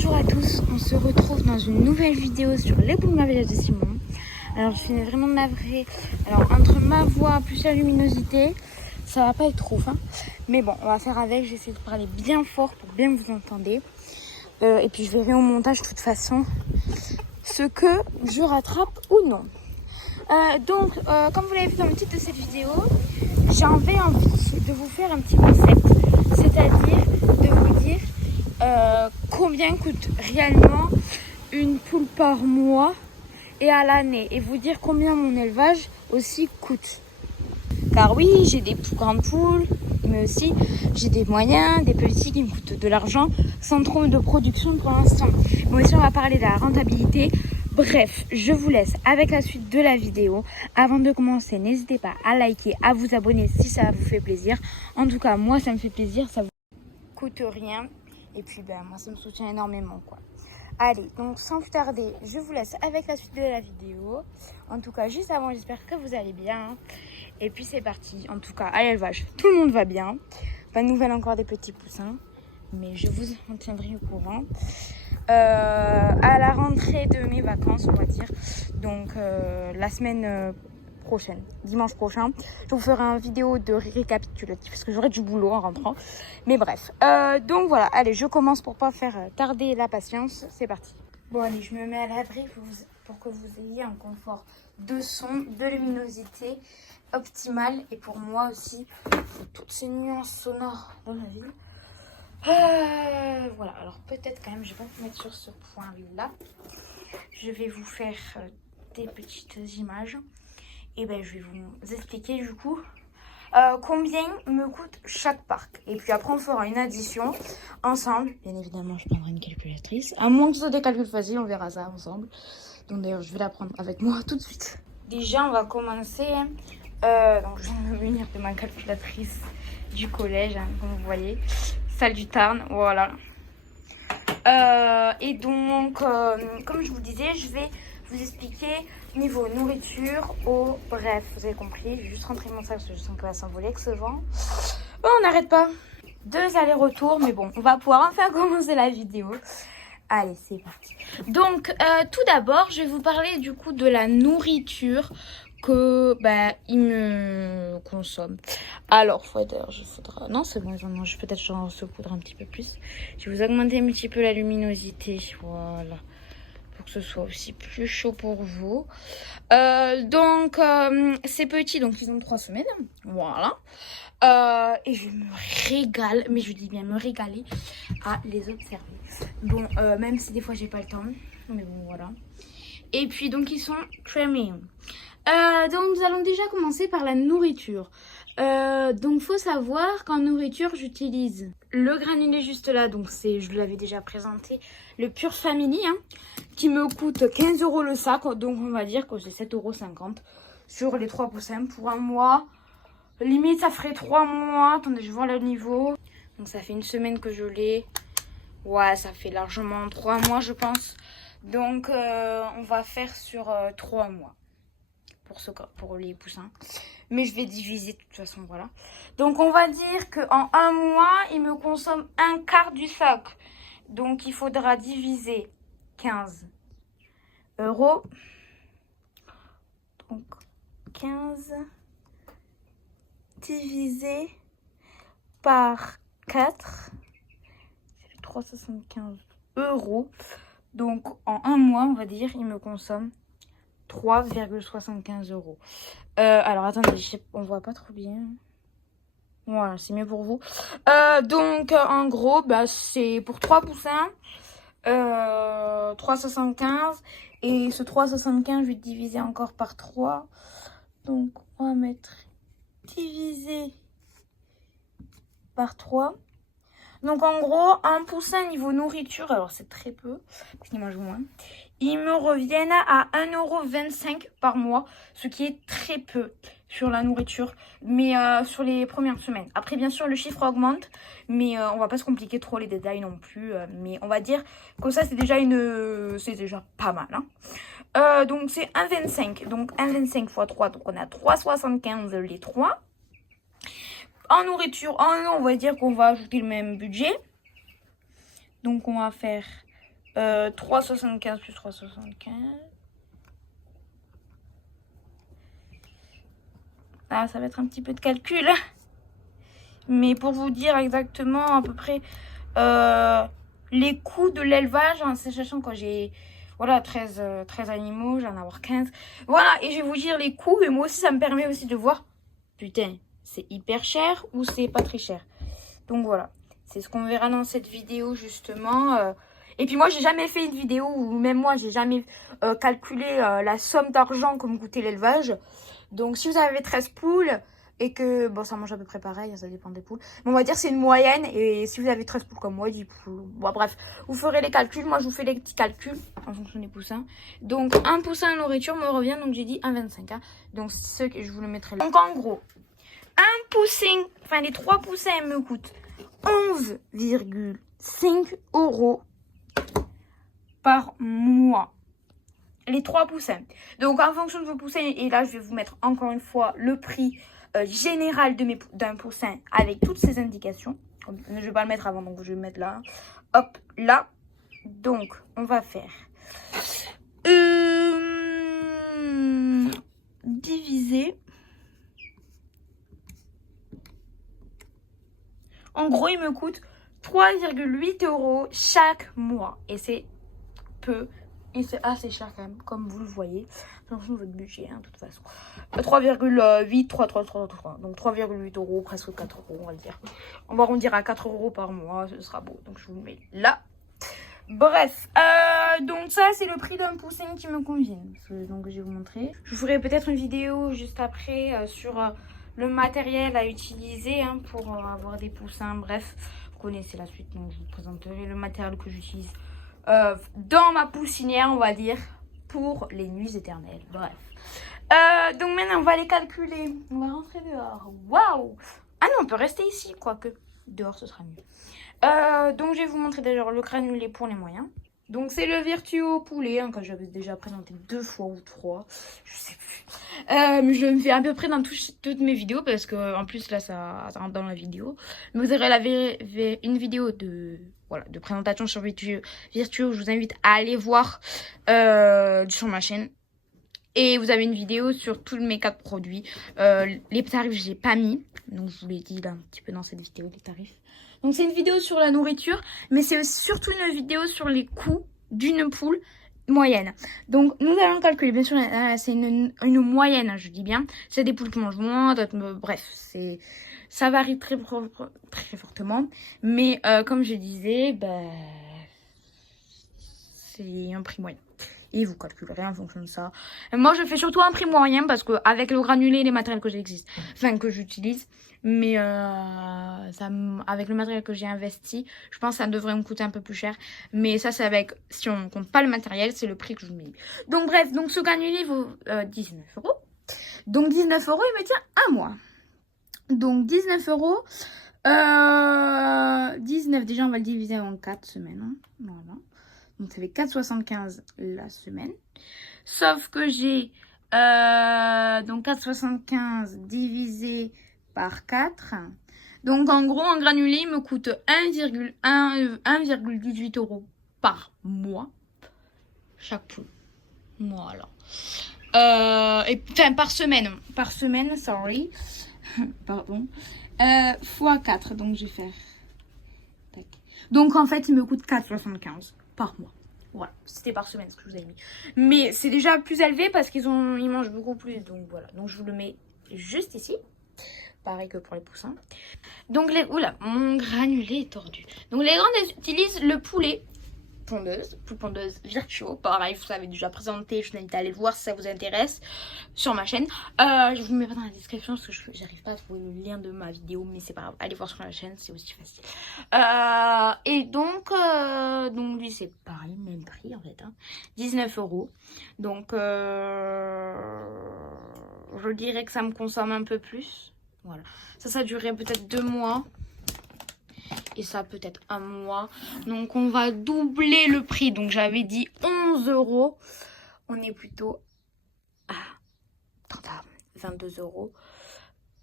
Bonjour à tous, on se retrouve dans une nouvelle vidéo sur les poules mariages de Simon. Alors je suis vraiment navrée, alors entre ma voix plus la luminosité, ça va pas être ouf, hein. Mais bon, on va faire avec, j'essaie de parler bien fort pour bien vous entendre. Et puis je verrai au montage de toute façon ce que je rattrape ou non. Comme vous l'avez vu dans le titre de cette vidéo, j'avais envie de vous faire un petit concept, c'est-à-dire de vous dire combien coûte réellement une poule par mois et à l'année, et vous dire combien mon élevage aussi coûte. Car oui, j'ai des grandes poules, mais aussi j'ai des moyens, des petits qui me coûtent de l'argent sans trop de production pour l'instant. Mais aussi on va parler de la rentabilité. Bref, je vous laisse avec la suite de la vidéo. Avant de commencer, n'hésitez pas à liker, à vous abonner si ça vous fait plaisir. En tout cas, moi ça me fait plaisir, ça vous coûte rien. Et puis moi ça me soutient énormément quoi. Allez, donc sans plus tarder, je vous laisse avec la suite de la vidéo. En tout cas, juste avant, j'espère que vous allez bien. Et puis c'est parti. En tout cas, à l'élevage, tout le monde va bien. Pas de nouvelles encore des petits poussins, mais je vous en tiendrai au courant. À la rentrée de mes vacances, on va dire. Donc la semaine prochaine, dimanche prochain, je vous ferai une vidéo de récapitulatif parce que j'aurai du boulot en rentrant. Mais bref, donc voilà, allez, je commence pour pas faire tarder la patience. C'est parti. Bon allez, je me mets à l'abri pour que vous ayez un confort de son, de luminosité optimale, et pour moi aussi toutes ces nuances sonores dans la ville. Voilà, alors peut-être quand même je vais pas vous mettre sur ce point là, je vais vous faire des petites images et je vais vous expliquer du coup combien me coûte chaque parc, et puis après on fera une addition ensemble. Bien évidemment je prendrai une calculatrice, à moins que ce soit des calculs faciles, on verra ça ensemble. Donc d'ailleurs je vais la prendre avec moi tout de suite. Déjà on va commencer, donc je vais me munir de ma calculatrice du collège, hein, comme vous voyez, salle du Tarn, voilà. Et donc comme je vous disais, je vais vous expliquer niveau nourriture. Bref, vous avez compris, je vais juste rentrer mon sac parce que je sens que ça va s'envoler avec ce vent. Oh, on n'arrête pas, 2 allers-retours, mais bon, on va pouvoir enfin commencer la vidéo. Allez, c'est parti. Donc tout d'abord, je vais vous parler du coup de la nourriture que il me consomme. Alors non, c'est bon, non, je peut-être j'en saupoudre un petit peu plus. Je vais vous augmenter un petit peu la luminosité, voilà, pour que ce soit aussi plus chaud pour vous. Donc ces petits, donc ils ont 3 semaines, voilà. Et je me régale, mais je dis bien me régaler à les observer. Bon, même si des fois j'ai pas le temps, mais bon voilà. Et puis donc ils sont creamy. Donc nous allons déjà commencer par la nourriture. Donc faut savoir qu'en nourriture j'utilise le granulé juste là, donc je l'avais déjà présenté, le Pure Family, hein, qui me coûte 15 € le sac, donc on va dire que c'est 7,50 € sur les 3 poussins pour un mois. Limite ça ferait 3 mois, attendez je vois le niveau, donc ça fait une semaine que je l'ai, ouais ça fait largement 3 mois je pense, donc on va faire sur 3 mois pour les poussins, mais je vais diviser de toute façon, voilà. Donc on va dire qu'en un mois il me consomme un quart du sac, donc il faudra diviser 15 €, donc 15 divisé par 4, ça fait 3,75 €. Donc en un mois, on va dire, il me consomme 3,75 €. Alors attendez, on voit pas trop bien. Voilà, c'est mieux pour vous. Donc en gros, c'est pour 3 poussins, 3,75 €. Et ce 3,75, je vais diviser encore par 3. Donc on va mettre divisé par 3. Donc en gros, un poussin niveau nourriture, alors c'est très peu, parce qu'il mange moins, ils me reviennent à 1,25 € par mois, ce qui est très peu sur la nourriture, mais sur les premières semaines. Après bien sûr le chiffre augmente, mais on va pas se compliquer trop les détails non plus, mais on va dire que ça c'est déjà pas mal, hein. Donc c'est 1,25 €, donc 1,25 x 3, donc on a 3,75 € les 3. En nourriture, on va dire qu'on va ajouter le même budget. Donc on va faire 3,75 plus 3,75. Ah, ça va être un petit peu de calcul. Mais pour vous dire exactement à peu près les coûts de l'élevage, hein, sachant que j'ai voilà, 13 animaux, j'en ai avoir 15. Voilà, et je vais vous dire les coûts. Et moi aussi, ça me permet aussi de voir, putain, c'est hyper cher ou c'est pas très cher. Donc voilà, c'est ce qu'on verra dans cette vidéo justement. Et puis moi, j'ai jamais fait une vidéo où même moi, j'ai jamais calculé la somme d'argent que me coûtait l'élevage. Donc si vous avez 13 poules et que, bon, ça mange à peu près pareil, ça dépend des poules. Mais on va dire c'est une moyenne. Et si vous avez 13 poules comme moi, 10 poules, bon bref, vous ferez les calculs. Moi, je vous fais les petits calculs en fonction des poussins. Donc un poussin à nourriture me revient, donc j'ai dit 1,25. Hein. Donc ce que je vous le mettrai là. Donc en gros, un poussin, enfin les 3 poussins me coûtent 11,5 € par mois. Les 3 poussins. Donc en fonction de vos poussins, et là je vais vous mettre encore une fois le prix général d'un poussin avec toutes ces indications. Je ne vais pas le mettre avant, donc je vais le mettre là. Hop, là. Donc on va faire diviser. En gros, il me coûte 3,8 € chaque mois. Et c'est peu. Et c'est assez cher quand même, comme vous le voyez. En fonction de votre budget, hein, de toute façon. 3,8, 3, 3, 3, 3. Donc 3,8 €, presque 4 €, on va le dire. On va arrondir à 4 € par mois, ce sera beau. Donc je vous le mets là. Bref, donc ça c'est le prix d'un poussin qui me convient. Donc je vais vous montrer. Je vous ferai peut-être une vidéo juste après sur le matériel à utiliser hein, pour avoir des poussins. Bref, vous connaissez la suite, donc je vous présenterai le matériel que j'utilise dans ma poussinière, on va dire, pour les nuits éternelles. Bref. Donc maintenant, on va les calculer. On va rentrer dehors. Waouh! Ah non, on peut rester ici, quoique. Dehors, ce sera mieux. Donc, je vais vous montrer d'ailleurs le granulé pour les moyens. Donc, c'est le Virtuo poulet, hein, que j'avais déjà présenté 2 fois ou 3. Je sais plus. Mais je le fais à peu près dans toutes mes vidéos, parce que en plus, là, ça rentre dans la vidéo. Mais vous aurez une vidéo de présentation sur Virtuo. Je vous invite à aller voir sur ma chaîne. Et vous avez une vidéo sur tous mes 4 produits. Les tarifs, je n'ai pas mis. Donc, je vous l'ai dit là un petit peu dans cette vidéo, les tarifs. Donc, c'est une vidéo sur la nourriture. Mais c'est surtout une vidéo sur les coûts d'une poule moyenne. Donc, nous allons calculer. Bien sûr, c'est une moyenne, je dis bien. C'est des poules qui mangent moins, d'autres... Bref, ça varie très fortement. Mais comme je disais, c'est un prix moyen. Et vous calculerez en fonction de ça. Moi, je fais surtout un prix moyen parce que avec le granulé, les matériels que j'utilise, mais avec le matériel que j'ai investi, je pense que ça devrait me coûter un peu plus cher. Mais ça, c'est avec, si on ne compte pas le matériel, c'est le prix que je vous mets. Donc bref, donc ce granulé vaut 19 €. Donc 19 €, il me tient un mois. Donc 19 €. 19, déjà, on va le diviser en 4 semaines. Hein. Voilà. Donc, ça fait 4,75 la semaine. Sauf que j'ai donc 4,75 divisé par 4. Donc, en gros, en granulé, il me coûte 1,18 € par mois. Chaque poule. Voilà. Enfin, par semaine. Par semaine, sorry. Pardon. Fois 4. Donc, je vais faire... Tac. Donc, en fait, il me coûte 4,75 par mois. Voilà, c'était par semaine ce que je vous ai mis. Mais c'est déjà plus élevé parce qu'ils mangent beaucoup plus. Donc voilà, donc je vous le mets juste ici. Pareil que pour les poussins. Donc oula, mon granulé est tordu. Donc les grandes utilisent le poulet poule pondeuse Virtuo. Pareil, je vous l'avais déjà présenté. Je vous invite à aller le voir si ça vous intéresse sur ma chaîne. Je vous mets pas dans la description parce que j'arrive pas à trouver le lien de ma vidéo, mais c'est pas grave. Allez voir sur la chaîne, c'est aussi facile. Et donc lui c'est pareil, même prix en fait. Hein, 19 €. Donc je dirais que ça me consomme un peu plus. Voilà. Ça durerait peut-être 2 mois. Et ça peut-être un mois. Donc on va doubler le prix. Donc j'avais dit 11 €. On est plutôt à 22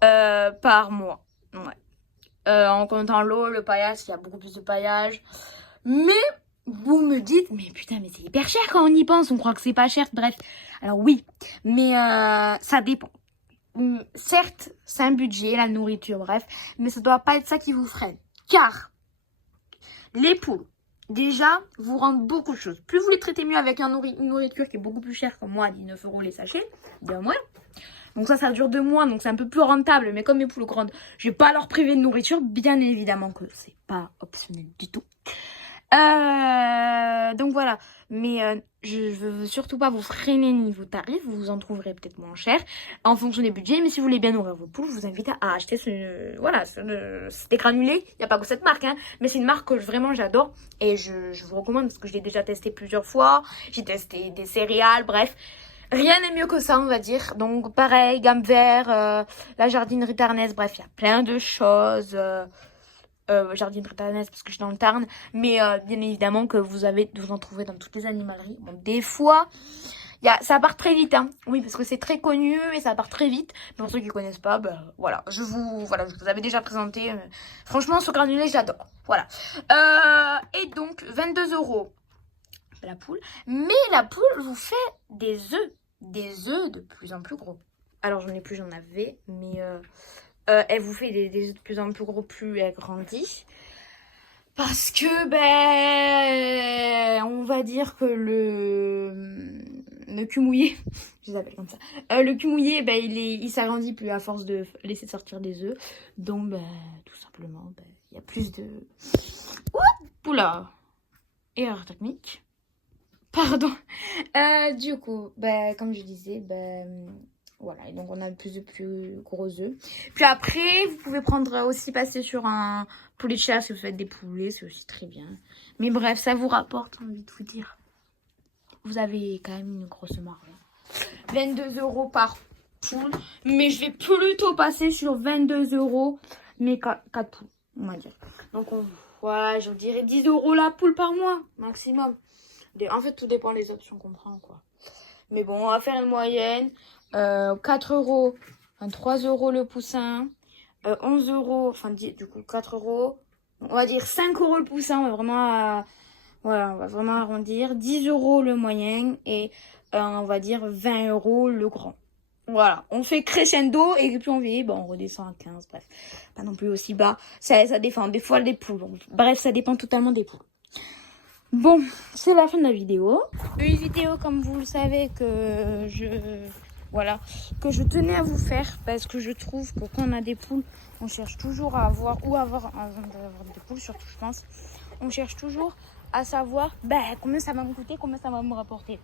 € par mois. Ouais. En comptant l'eau, le paillage, il y a beaucoup plus de paillage. Mais vous me dites, mais putain, mais c'est hyper cher quand on y pense, on croit que c'est pas cher, bref. Alors oui, mais ça dépend. Certes, c'est un budget, la nourriture, bref, mais ça doit pas être ça qui vous freine. Car les poules, déjà, vous rendent beaucoup de choses. Plus vous les traitez mieux avec une nourriture qui est beaucoup plus chère, comme moi, à 19 € les sachets, bien moins. Donc ça dure 2 mois, donc c'est un peu plus rentable. Mais comme mes poules grandes, je vais pas leur priver de nourriture. Bien évidemment que c'est pas optionnel du tout. Donc voilà. Mais je veux surtout pas vous freiner niveau tarif. Vous en trouverez peut-être moins cher en fonction des budgets. Mais si vous voulez bien nourrir vos poules, je vous invite à acheter des granulés. Il n'y a pas que cette marque, hein, mais c'est une marque que vraiment j'adore. Et je vous recommande parce que je l'ai déjà testé plusieurs fois. J'ai testé des céréales, bref. Rien n'est mieux que ça, on va dire. Donc, pareil, gamme vert, la jardinerie tarnaise, bref, il y a plein de choses. Jardinerie tarnaise parce que je suis dans le Tarn. Mais bien évidemment que vous en trouvez dans toutes les animaleries. Bon, des fois, ça part très vite. Hein. Oui, parce que c'est très connu et ça part très vite. Pour ceux qui ne connaissent pas, voilà, je vous avais déjà présenté. Franchement, ce granulé, j'adore. Voilà. Et donc, 22 € la poule, mais la poule vous fait des œufs de plus en plus gros. Alors j'en ai plus, j'en avais, mais elle vous fait des œufs de plus en plus gros, plus elle grandit. Parce que, on va dire que le cul mouillé, je les appelle comme ça, le cul mouillé, il s'agrandit plus à force de laisser sortir des œufs. Donc, tout simplement, il y a plus de... Oula! Erreur technique. Pardon. Du coup, comme je disais, voilà. Et donc, on a plus gros œufs. Puis après, vous pouvez passer sur un poulet de chair si vous faites des poulets. C'est aussi très bien. Mais bref, ça vous rapporte, j'ai envie de vous dire. Vous avez quand même une grosse marge. 22 € par poule. Mais je vais plutôt passer sur 22 €, mais 4 poules, on va dire. Donc, voilà, je dirais 10 € la poule par mois, maximum. En fait, tout dépend des options qu'on prend, quoi. Mais bon, on va faire une moyenne. 4 €, enfin 3 € le poussin. 11 €, enfin du coup 4 €. On va dire 5 € le poussin. On va vraiment arrondir. 10 € le moyen. Et on va dire 20 € le grand. Voilà, on fait crescendo et puis on vieillit, on redescend à 15, bref. Pas non plus aussi bas. Ça dépend des fois des poules. Bref, ça dépend totalement des poules. Bon, c'est la fin de la vidéo. Une vidéo, comme vous le savez, que je tenais à vous faire parce que je trouve que quand on a des poules, on cherche toujours à avoir des poules, surtout je pense, on cherche toujours à savoir combien ça va me coûter, combien ça va me rapporter.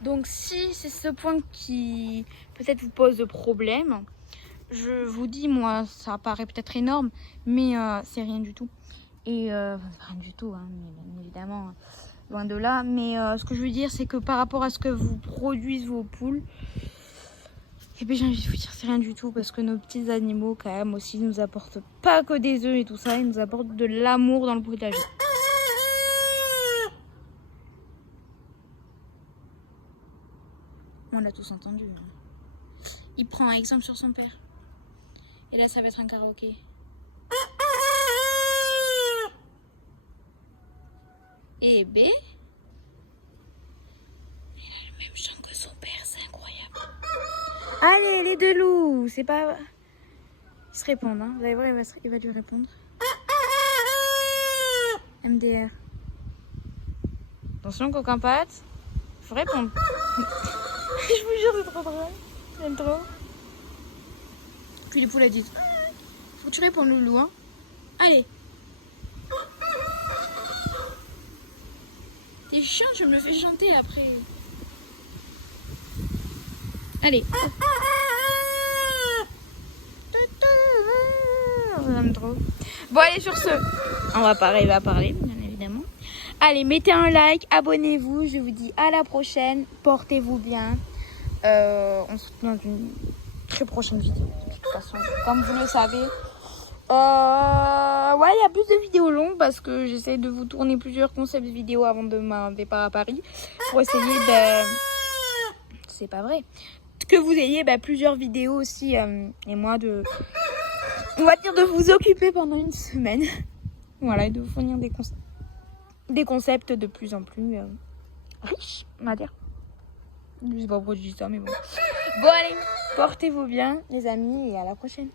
Donc si c'est ce point qui peut-être vous pose problème, je vous dis, moi, ça paraît peut-être énorme, mais c'est rien du tout. Et rien du tout, hein, bien évidemment, loin de là. Mais ce que je veux dire, c'est que par rapport à ce que vous produisent vos poules, et bien j'ai envie de vous dire, c'est rien du tout. Parce que nos petits animaux, quand même, aussi, nous apportent pas que des œufs et tout ça. Ils nous apportent de l'amour dans le potager. On l'a tous entendu. Il prend un exemple sur son père. Et là, ça va être un karaoké. Et B, il a le même chant que son père, c'est incroyable. Allez, les deux loups, c'est pas... Ils se répondent, hein. Vous allez voir, il va lui répondre. MDR. Attention, coquin pâte. Faut répondre. Je vous jure, c'est trop drôle. J'aime trop. Puis les poules, elles disent, faut que tu répondes, loulou, hein. Allez. T'es chiant, je me le fais chanter après. Allez. J'aime trop. Bon, allez, sur ce, on va pas arriver à parler, bien évidemment. Allez, mettez un like, abonnez-vous. Je vous dis à la prochaine. Portez-vous bien. On se retrouve dans une très prochaine vidéo. De toute façon, comme vous le savez. Il y a plus de vidéos longues parce que j'essaie de vous tourner plusieurs concepts vidéo avant de mon départ à Paris pour essayer c'est pas vrai, que vous ayez plusieurs vidéos aussi et moi on va dire de vous occuper pendant une semaine. Voilà, et de vous fournir des conseils. des concepts de plus en plus riches, on va dire. Je sais pas pourquoi je dis ça, mais bon. Bon allez, portez-vous bien les amis et à la prochaine.